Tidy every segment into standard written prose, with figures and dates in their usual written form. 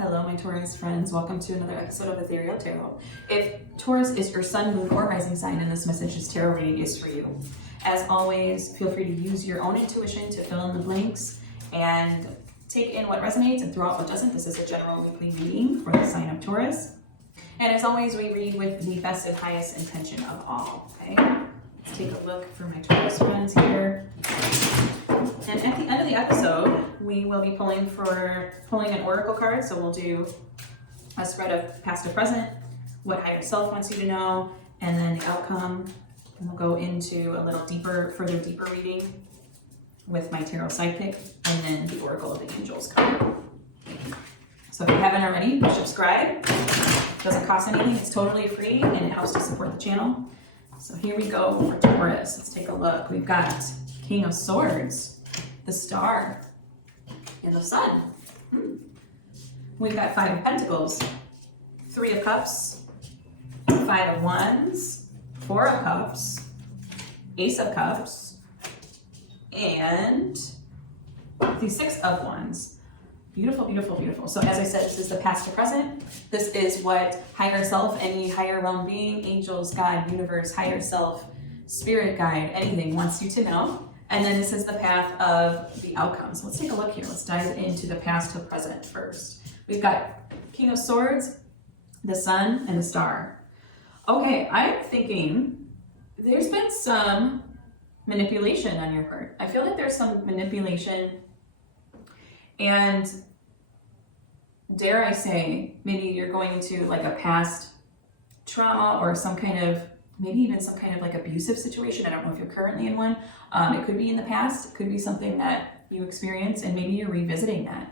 Hello, my Taurus friends. Welcome to another episode of Ethereal Tarot. If Taurus is your sun, moon, or rising sign, then this message, this tarot reading is for you. As always, feel free to use your own intuition to fill in the blanks and take in what resonates and throw out what doesn't. This is a general weekly reading for the sign of Taurus. And as always, we read with the best and highest intention of all, okay? Let's take a look for my Taurus friends here. And at the end of the episode, we will be pulling an oracle card. So we'll do a spread of past to present, what higher self wants you to know, and then the outcome. And we'll go into a little deeper, further deeper reading with my tarot sidekick, and then the oracle of the angels card. So if you haven't already, subscribe. It doesn't cost anything. It's totally free, and it helps to support the channel. So here we go for Taurus. Let's take a look. We've got King of Swords, the Star, and the Sun. We've got Five of Pentacles, Three of Cups, Five of Wands, Four of Cups, Ace of Cups, and the Six of Wands. Beautiful, beautiful, beautiful. So as I said, this is the past to present. This is what higher self, any higher realm being, angels, God, universe, higher self, spirit guide, anything wants you to know. And then this is the path of the outcome. So let's take a look here. Let's dive into the past to present first. We've got King of Swords, the Sun, and the Star. Okay, I'm thinking there's been some manipulation on your part. I feel like there's some manipulation, and dare I say, maybe you're going to like a past trauma or some kind of, maybe even some kind of like abusive situation. I don't know if you're currently in one. It could be in the past. It could be something that you experienced, and maybe you're revisiting that.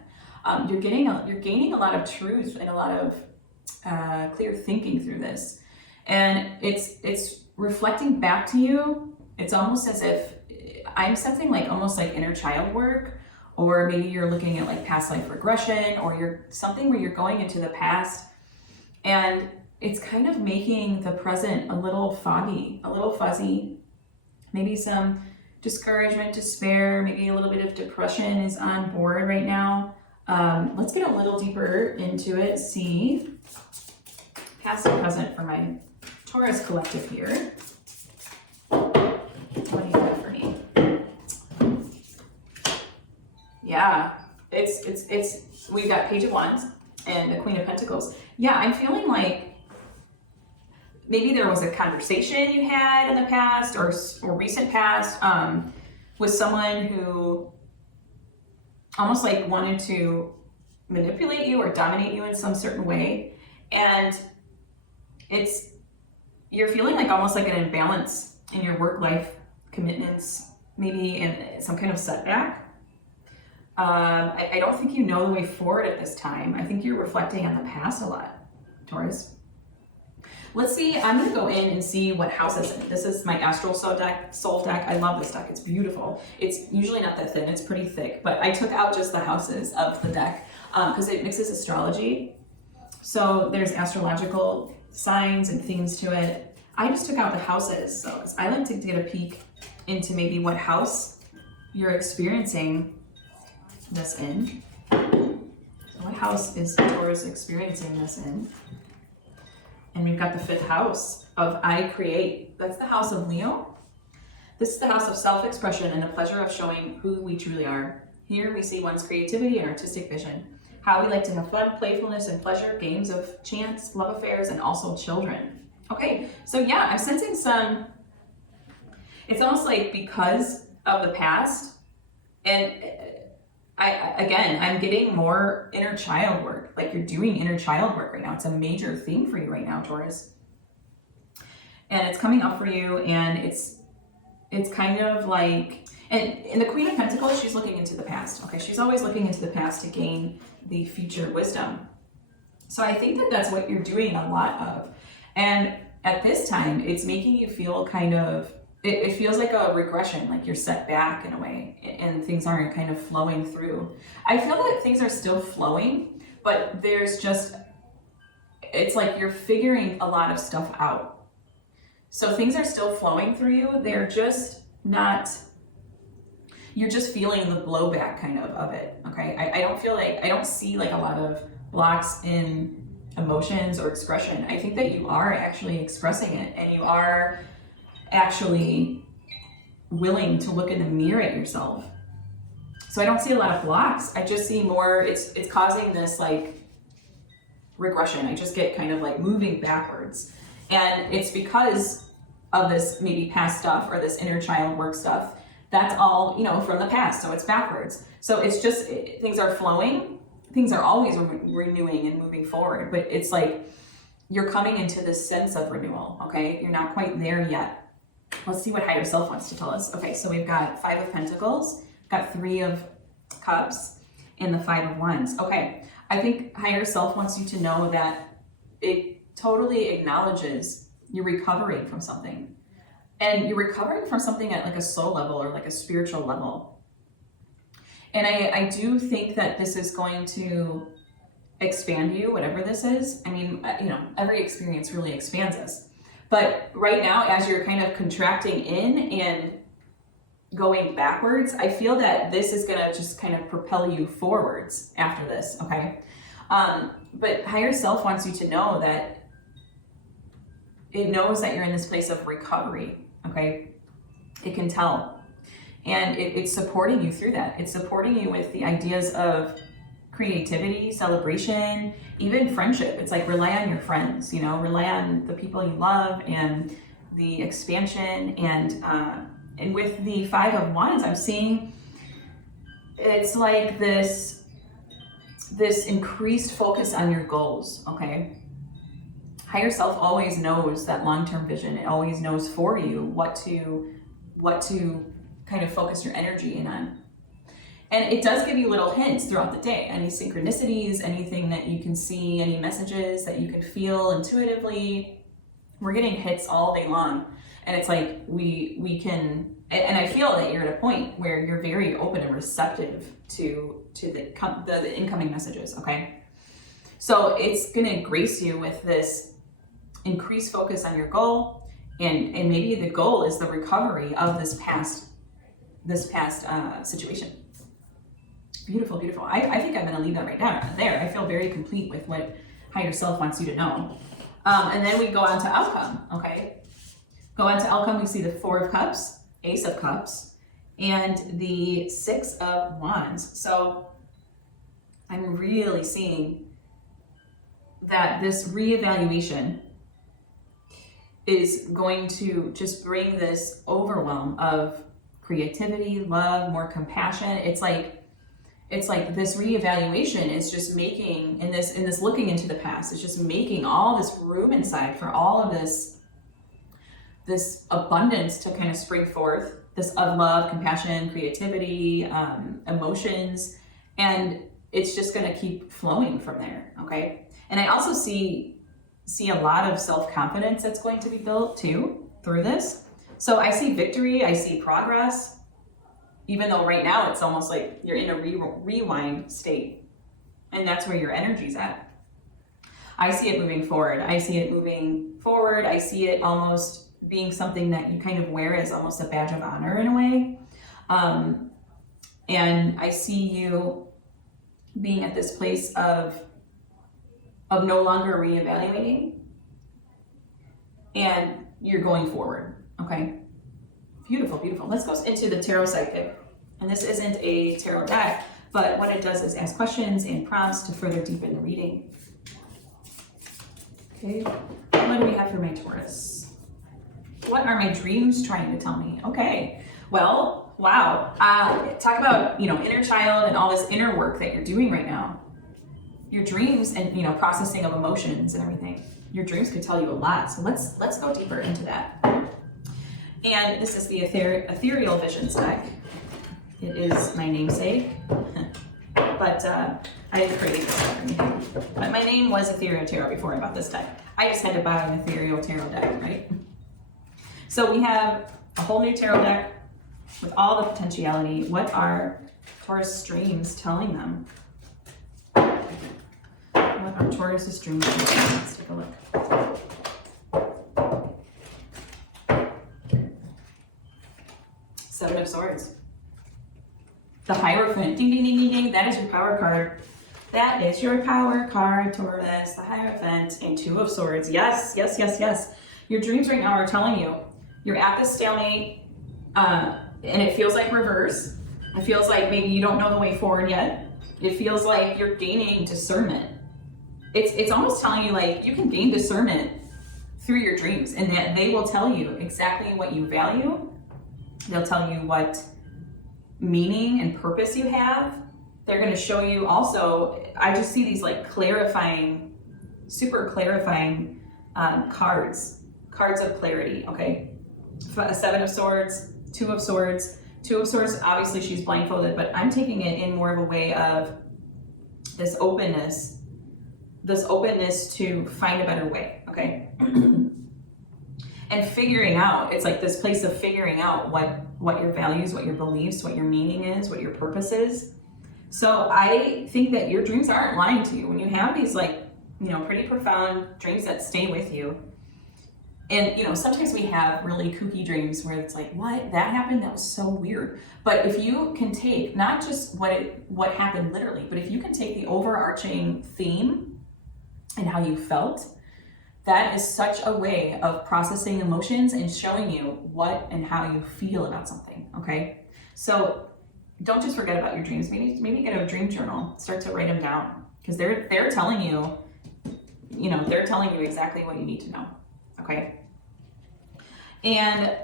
You're gaining a lot of truth and a lot of clear thinking through this, and it's reflecting back to you. It's almost as if I'm sensing like almost like inner child work, or maybe you're looking at like past life regression, or you're something where you're going into the past, and it's kind of making the present a little foggy, a little fuzzy. Maybe some discouragement, despair, maybe a little bit of depression is on board right now. Let's get a little deeper into it. See past and present for my Taurus collective here. What do you got for me? Yeah, it's we've got Page of Wands and the Queen of Pentacles. Yeah, I'm feeling like maybe there was a conversation you had in the past or recent past with someone who almost like wanted to manipulate you or dominate you in some certain way. And you're feeling like almost like an imbalance in your work life commitments, maybe in some kind of setback. I don't think you know the way forward at this time. I think you're reflecting on the past a lot, Taurus. Let's see, I'm gonna go in and see what house it's in. This is my Astral Soul deck. I love this deck, it's beautiful. It's usually not that thin, it's pretty thick, but I took out just the houses of the deck because it mixes astrology. So there's astrological signs and themes to it. I just took out the houses, so I like to get a peek into maybe what house you're experiencing this in. So what house is Taurus experiencing this in? And we've got the fifth house of I create. That's the house of Leo. This is the house of self-expression and the pleasure of showing who we truly are. Here we see one's creativity and artistic vision, how we like to have fun, playfulness, and pleasure, games of chance, love affairs, and also children. Okay, so yeah, I'm sensing some, it's almost like because of the past, and I'm getting more inner child work. Like you're doing inner child work right now. It's a major theme for you right now, Taurus. And it's coming up for you, and it's kind of like, and in the Queen of Pentacles, she's looking into the past. Okay, she's always looking into the past to gain the future wisdom. So I think that that's what you're doing a lot of. And at this time, it's making you feel kind of, it feels like a regression, like you're set back in a way and things aren't kind of flowing through. I feel that things are still flowing, but there's just, it's like you're figuring a lot of stuff out. So things are still flowing through you. They're just not, you're just feeling the blowback kind of it, okay? I don't feel like, I don't see like a lot of blocks in emotions or expression. I think that you are actually expressing it, and you are actually willing to look in the mirror at yourself. So I don't see a lot of blocks. I just see more, it's causing this like regression. I just get kind of like moving backwards. And it's because of this maybe past stuff or this inner child work stuff. That's all, you know, from the past. So it's backwards. So it's just, things are flowing. Things are always renewing and moving forward. But it's like you're coming into this sense of renewal, okay? You're not quite there yet. Let's see what higher self wants to tell us. Okay, so we've got 5 of Pentacles, got 3 of Cups, and the 5 of Wands. Okay, I think higher self wants you to know that it totally acknowledges you're recovering from something. And you're recovering from something at like a soul level or like a spiritual level. And I do think that this is going to expand you, whatever this is. I mean, you know, every experience really expands us. But right now, as you're kind of contracting in and going backwards, I feel that this is going to just kind of propel you forwards after this, okay? But higher self wants you to know that it knows that you're in this place of recovery, okay? It can tell. And it's supporting you through that. It's supporting you with the ideas of creativity, celebration, even friendship. It's like rely on your friends, you know, rely on the people you love and the expansion. And with the 5 of Wands, I'm seeing it's like this increased focus on your goals, okay? Higher self always knows that long-term vision. It always knows for you what to kind of focus your energy in on. And it does give you little hints throughout the day, any synchronicities, anything that you can see, any messages that you can feel intuitively. We're getting hits all day long. And it's like we can, and I feel that you're at a point where you're very open and receptive to the incoming messages, okay? So it's gonna grace you with this increased focus on your goal, and maybe the goal is the recovery of this past situation. Beautiful, beautiful. I think I'm going to leave that right down there. I feel very complete with what higher self wants you to know. And then we go on to outcome, okay? Go on to outcome, we see the 4 of Cups, Ace of Cups, and the 6 of Wands. So I'm really seeing that this reevaluation is going to just bring this overwhelm of creativity, love, more compassion. It's like this reevaluation is just making, in this looking into the past, it's just making all this room inside for all of this abundance to kind of spring forth, this of love, compassion, creativity, emotions, and it's just going to keep flowing from there, okay? And I also see a lot of self-confidence that's going to be built too through this. So I see victory, I see progress, even though right now it's almost like you're in a rewind state, and that's where your energy's at. I see it moving forward. I see it almost being something that you kind of wear as almost a badge of honor in a way. And I see you being at this place of no longer reevaluating, and you're going forward, okay? Beautiful, beautiful. Let's go into the tarot psychic. And this isn't a tarot deck, but what it does is ask questions and prompts to further deepen the reading. Okay, what do we have for my Taurus? What are my dreams trying to tell me? Okay, well, wow. Talk about, inner child and all this inner work that you're doing right now. Your dreams and, processing of emotions and everything. Your dreams could tell you a lot. So let's go deeper into that. And this is the Ethereal Visions deck. It is my namesake, but I didn't create this deck or anything. But my name was Ethereal Tarot before I bought this deck. I just had to buy an Ethereal Tarot deck, right? So we have a whole new tarot deck with all the potentiality. What are Taurus dreams telling them? What are Taurus's dreams telling them? Let's take a look. Seven of Swords. The Hierophant, ding, ding, ding, ding, ding. That is your power card. That is your power card, Taurus. The Hierophant and Two of Swords. Yes, yes, yes, yes. Your dreams right now are telling you you're at this stalemate, and it feels like reverse. It feels like maybe you don't know the way forward yet. It feels like you're gaining discernment. It's almost telling you like you can gain discernment through your dreams, and that they will tell you exactly what you value. They'll tell you what meaning and purpose you have. They're going to show you also, I just see these like clarifying, super clarifying cards of clarity, okay? A Seven of Swords, Two of Swords. Two of Swords, obviously she's blindfolded, but I'm taking it in more of a way of this openness to find a better way, okay? And figuring out, it's like this place of figuring out what your values, what your beliefs, what your meaning is, what your purpose is. So I think that your dreams aren't lying to you. When you have these like, you know, pretty profound dreams that stay with you, and you know, sometimes we have really kooky dreams where it's like, what? That happened? That was so weird. But if you can take not just what happened literally, but if you can take the overarching theme and how you felt, that is such a way of processing emotions and showing you what and how you feel about something, okay? So don't just forget about your dreams. Maybe get a dream journal, start to write them down, because they're telling you, you know, they're telling you exactly what you need to know, okay? And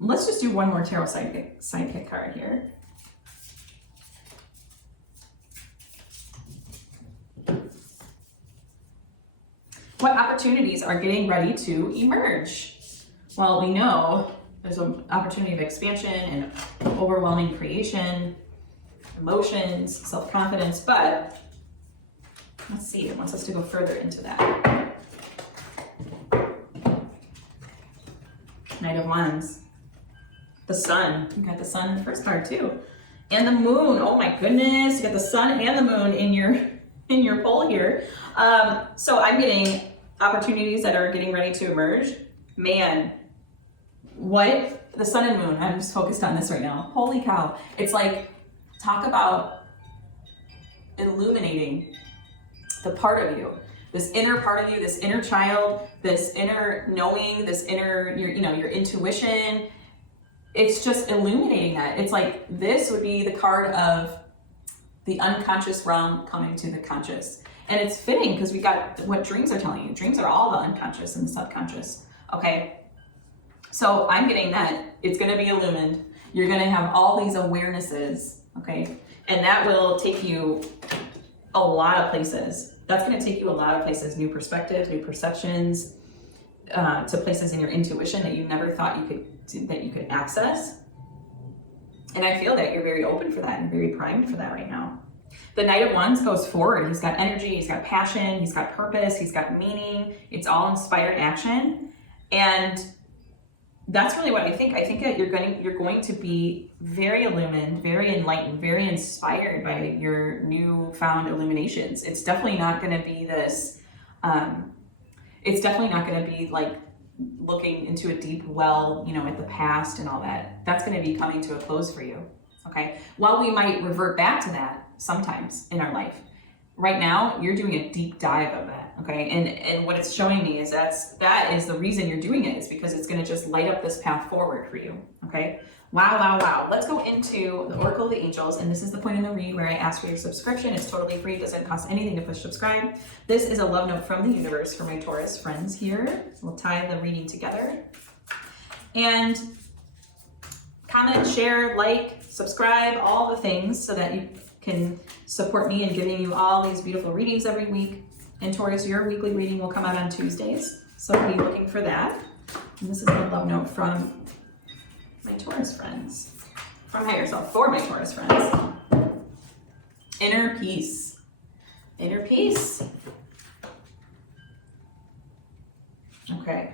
let's just do one more tarot sidekick card here. What opportunities are getting ready to emerge? Well, we know there's an opportunity of expansion and overwhelming creation, emotions, self-confidence, but let's see, it wants us to go further into that. Knight of Wands. The Sun. You got the Sun in the first card too. And the Moon. Oh my goodness. You got the Sun and the Moon in your poll here. So I'm getting opportunities that are getting ready to emerge. Man, what? The Sun and Moon. I'm just focused on this right now. Holy cow. It's like, talk about illuminating the part of you. This inner part of you, this inner child, this inner knowing, this inner, your intuition. It's just illuminating that. It's like, this would be the card of the unconscious realm coming to the conscious. And it's fitting because we got what dreams are telling you. Dreams are all the unconscious and the subconscious, okay? So I'm getting that. It's gonna be illumined. You're gonna have all these awarenesses, okay? And that will take you a lot of places. That's going to take you a lot of places, new perspectives, new perceptions, to places in your intuition that you never thought you could access. And I feel that you're very open for that and very primed for that right now. The Knight of Wands goes forward. He's got energy, he's got passion, he's got purpose, he's got meaning. It's all inspired action. And that's really what I think. I think that you're going to be very illumined, very enlightened, very inspired by your newfound illuminations. It's definitely not going to be this, it's definitely not going to be like looking into a deep well, at the past and all that. That's going to be coming to a close for you, okay? While we might revert back to that sometimes in our life, right now you're doing a deep dive of that, okay? And what it's showing me is that is the reason you're doing it, is because it's going to just light up this path forward for you, okay? Wow. Let's go into the Oracle of the Angels, and this is the point in the read where I ask for your subscription. It's totally free, doesn't cost anything to push subscribe. This is a love note from the universe for my Taurus friends here. We'll tie the reading together. And comment, share, like, subscribe, all the things so that you can support me in giving you all these beautiful readings every week. And Taurus, your weekly reading will come out on Tuesdays, so be looking for that. And this is the love note from my Taurus friends, from higher self, for my Taurus friends. Inner peace. Inner peace. Okay.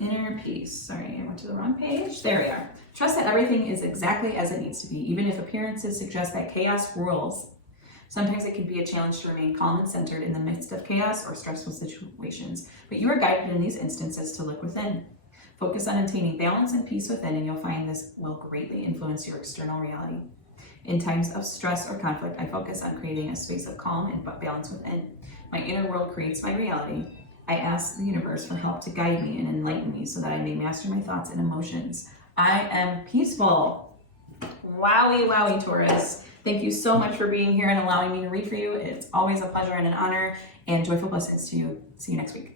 Inner peace. Sorry, I went to the wrong page. There we are. Trust that everything is exactly as it needs to be, even if appearances suggest that chaos rules. Sometimes it can be a challenge to remain calm and centered in the midst of chaos or stressful situations, but you are guided in these instances to look within. Focus on attaining balance and peace within, and you'll find this will greatly influence your external reality. In times of stress or conflict, I focus on creating a space of calm and balance within. My inner world creates my reality. I ask the universe for help to guide me and enlighten me so that I may master my thoughts and emotions. I am peaceful. Wowie, wowie, Taurus. Thank you so much for being here and allowing me to read for you. It's always a pleasure and an honor, and joyful blessings to you. See you next week.